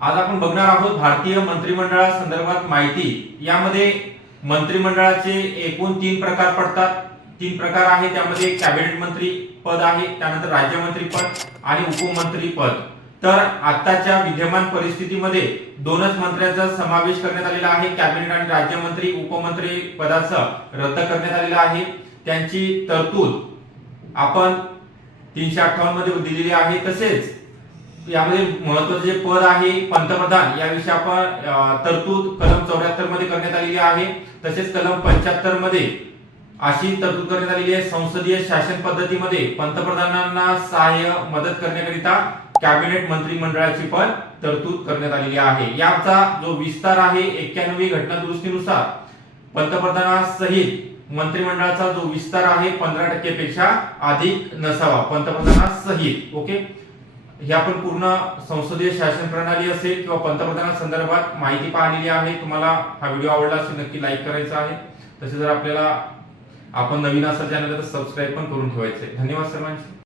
आज आपण बघणार आहोत भारतीय मंत्रिमंडळा संदर्भात माहिती. यामध्ये मंत्रिमंडळाचे एकूण तीन प्रकार पडतात. तीन प्रकार आहे त्यामध्ये कॅबिनेट मंत्री पद आहे त्यानंतर राज्यमंत्री पद आणि उपमंत्री पद. तर आताच्या विद्यमान परिस्थितीमध्ये दोनच मंत्र्यांचा समावेश करण्यात आलेला आहे. कॅबिनेट आणि राज्यमंत्री उपमंत्री पदाचं रद्द करण्यात आलेलं आहे. त्यांची तरतूद आपण तीनशे अठ्ठावन्नमध्ये दिलेली आहे. तसेच यामध्ये महत्त्वाचे जे पद आहे पंतप्रधान याविषयी आपण तरतूद कलम चौऱ्याहत्तरमध्ये करण्यात आलेली आहे. तसेच कलम पंच्याहत्तरमध्ये अशी तरतूद करण्यात आलेली आहे संसदीय शासन पद्धतीमध्ये पंतप्रधानांना सहाय्य मदत करण्याकरिता कॅबिनेट मंत्रिमंडळाची पण तरतूद करण्यात आलेली आहे. याचा जो विस्तार आहे एक्क्याण्णवी घटना दुरुस्तीनुसार पंतप्रधानासहित मंत्रिमंडळाचा जो विस्तार आहे पंधरा टक्के पेक्षा अधिक नसावा पंतप्रधानासहित ओके? ह्या आपण पूर्ण संसदीय शासन प्रणाली असेल किंवा पंतप्रधानांसंदर्भात माहिती पाहिलेली आहे. तुम्हाला हा व्हिडिओ आवडला असेल नक्की लाईक करायचा आहे. तसे जर आपल्याला आपण नवीन असेल चॅनल तर सबस्क्राईब पण करून ठेवायचे धन्यवाद सर्वांचे.